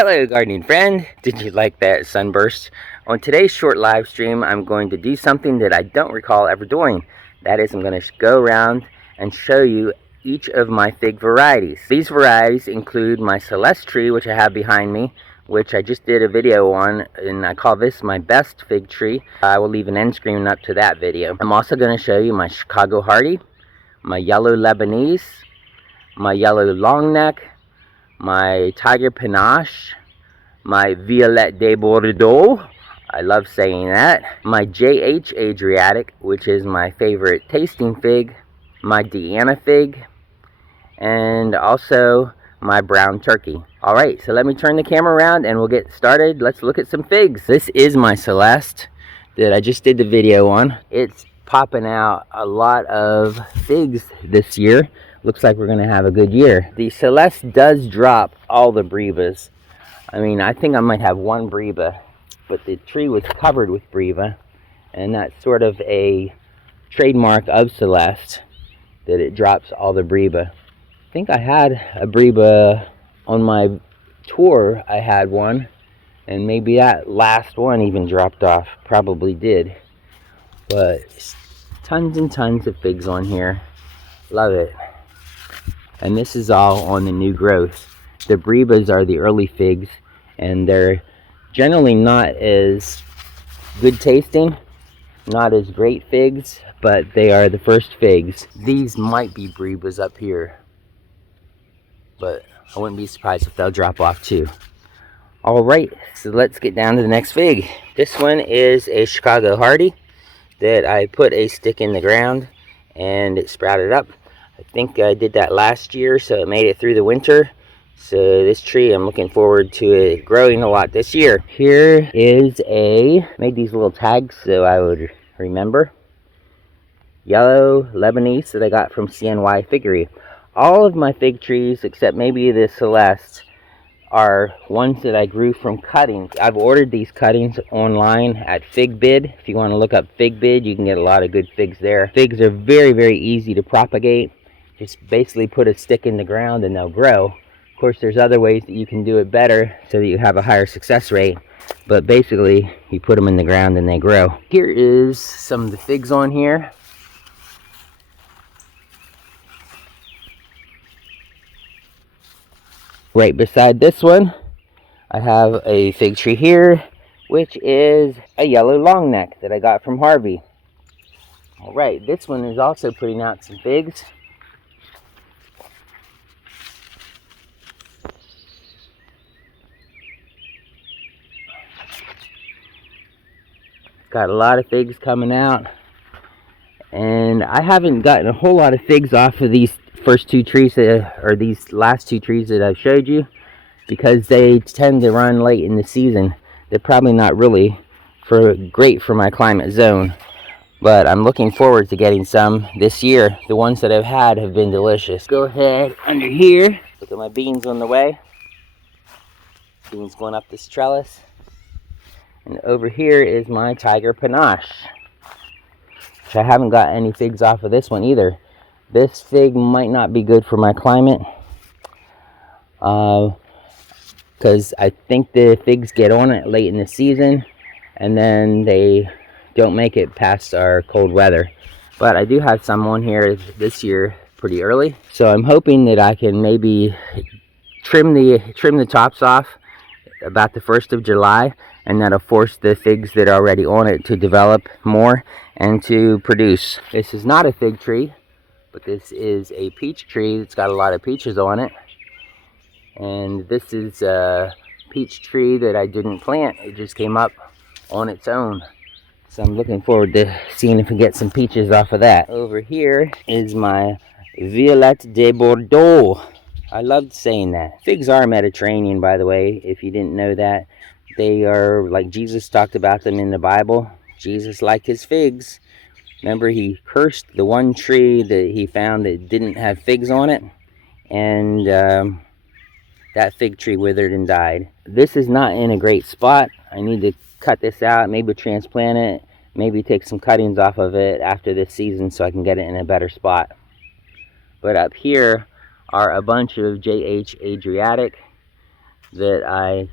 Hello gardening friend, did you like that sunburst? On today's short live stream I'm going to do something that I don't recall ever doing. That is, I'm going to go around and show you each of my fig varieties. These varieties include my Celeste tree, which I have behind me, which I just did a video on, and I call this my best fig tree. I will leave an end screen up to that video. I'm also going to show you my Chicago Hardy, my yellow Lebanese, my yellow long neck, my tiger Pinash, my Violette De Bordeaux, I love saying that, my JH Adriatic, which is my favorite tasting fig, my Deanna fig, and also my brown turkey. Alright, so let me turn the camera around and we'll get started. Let's look at some figs. This is my Celeste that I just did the video on. It's popping out a lot of figs this year. Looks like we're going to have a good year. The Celeste does drop all the brevas. I mean, I think I might have one breva, but the tree was covered with breva, and that's sort of a trademark of Celeste, that it drops all the breva. I think I had a breva on my tour. I had one, and maybe that last one even dropped off. Probably did. But tons and tons of figs on here. Love it. And this is all on the new growth. The brevas are the early figs, and they're generally not as good tasting, not as great figs, but they are the first figs. These might be brevas up here, but I wouldn't be surprised if they'll drop off too. Alright, so let's get down to the next fig. This one is a Chicago Hardy that I put a stick in the ground and it sprouted up. I think I did that last year, so it made it through the winter. So this tree, I'm looking forward to it growing a lot this year. Here is made these little tags so I would remember. Yellow Lebanese that I got from CNY Figgery. All of my fig trees, except maybe the Celeste, are ones that I grew from cuttings. I've ordered these cuttings online at FigBid. If you want to look up FigBid, you can get a lot of good figs there. Figs are very, very easy to propagate. Just basically put a stick in the ground and they'll grow. Of course, there's other ways that you can do it better so that you have a higher success rate. But basically, you put them in the ground and they grow. Here is some of the figs on here. Right beside this one, I have a fig tree here, which is a yellow long neck that I got from Harvey. Alright, this one is also putting out some figs. Got a lot of figs coming out, and I haven't gotten a whole lot of figs off of these first two trees or these last two trees that I've showed you, because they tend to run late in the season. They're probably not really great for my climate zone, but I'm looking forward to getting some this year. The ones that I've had have been delicious. Go ahead under here, look at my beans on the way. Beans going up this trellis. And over here is my tiger Pinash, which I haven't got any figs off of this one either. This fig might not be good for my climate, because I think the figs get on it late in the season and then they don't make it past our cold weather. But I do have some on here this year pretty early, so I'm hoping that I can maybe trim the tops off about the 1st of July, and that'll force the figs that are already on it to develop more and to produce. This is not a fig tree, but this is a peach tree that's got a lot of peaches on it. And this is a peach tree that I didn't plant. It just came up on its own. So I'm looking forward to seeing if we get some peaches off of that. Over here is my Violette De Bordeaux. I loved saying that. Figs are Mediterranean, by the way, if you didn't know that. They are like Jesus talked about them in the Bible. Jesus liked his figs. Remember, he cursed the one tree that he found that didn't have figs on it, and that fig tree withered and died. This is not in a great spot. I need to cut this out, maybe transplant it, maybe take some cuttings off of it after this season so I can get it in a better spot. But up here are a bunch of JH Adriatic that I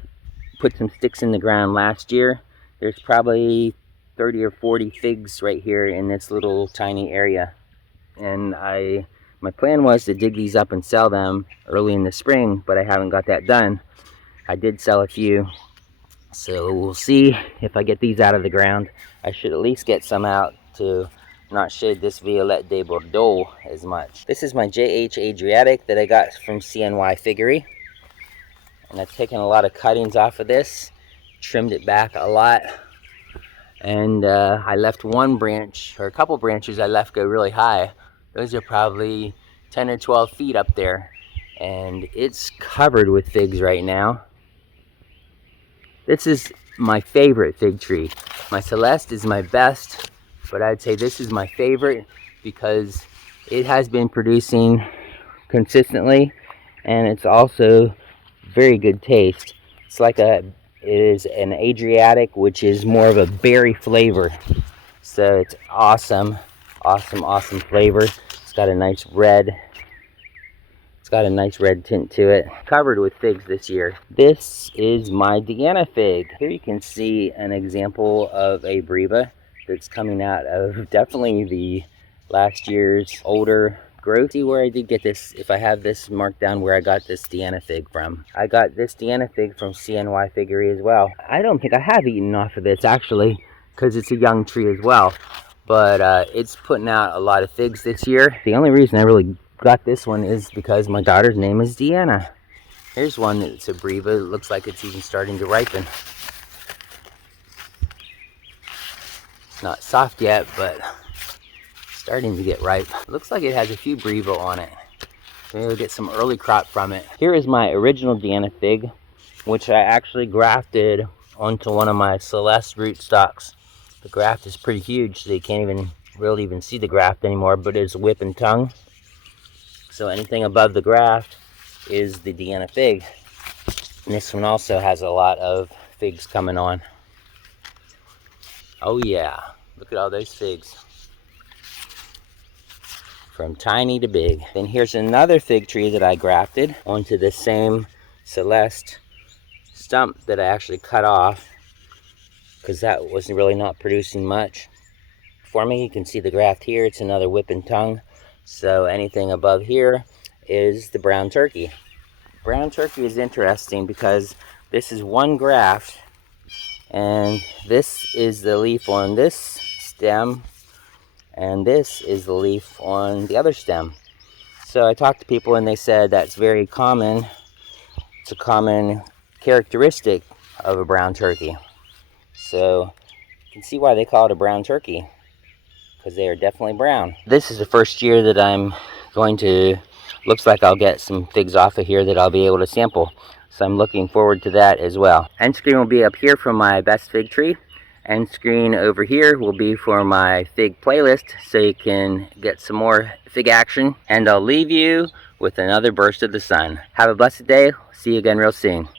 put some sticks in the ground last year. There's probably 30 or 40 figs right here in this little tiny area. And my plan was to dig these up and sell them early in the spring, but I haven't got that done. I did sell a few, so we'll see if I get these out of the ground. I should at least get some out to not shade this Violette De Bordeaux as much. This is my JH Adriatic that I got from CNY Figgery. And I've taken a lot of cuttings off of this, trimmed it back a lot. And I left one branch, or a couple branches I left go really high. Those are probably 10 or 12 feet up there. And it's covered with figs right now. This is my favorite fig tree. My Celeste is my best, but I'd say this is my favorite because it has been producing consistently, and it's also very good taste. It's like it is an Adriatic, which is more of a berry flavor. So it's awesome, awesome flavor. It's got a nice red tint to it. Covered with figs this year. This is my Deanna fig. Here you can see an example of a breva that's coming out of definitely the last year's older growth. See where I did get this, if I have this marked down where I got this Deanna fig from. I got this Deanna fig from CNY Figgery as well. I don't think I have eaten off of this actually, because it's a young tree as well. But it's putting out a lot of figs this year. The only reason I really got this one is because my daughter's name is Deanna. Here's one that's a breva. It looks like it's even starting to ripen. It's not soft yet, but starting to get ripe. Looks like it has a few breva on it. Maybe we'll get some early crop from it. Here is my original Deanna fig, which I actually grafted onto one of my Celeste rootstocks. The graft is pretty huge, so you can't even really see the graft anymore, but it's whip and tongue. So anything above the graft is the Deanna fig. And this one also has a lot of figs coming on. Oh yeah, look at all those figs. From tiny to big. Then here's another fig tree that I grafted onto the same Celeste stump that I actually cut off, because that was really not producing much for me. You can see the graft here. It's another whip and tongue. So anything above here is the brown turkey. Brown turkey is interesting because this is one graft, and this is the leaf on this stem, and this is the leaf on the other stem. So I talked to people and they said that's very common. It's a common characteristic of a brown turkey. So you can see why they call it a brown turkey, because they are definitely brown. This is the first year that I'm going to, looks like I'll get some figs off of here that I'll be able to sample. So I'm looking forward to that as well. End screen will be up here for my best fig tree. End screen over here will be for my fig playlist, so you can get some more fig action. And I'll leave you with another burst of the sun. Have a blessed day. See you again real soon.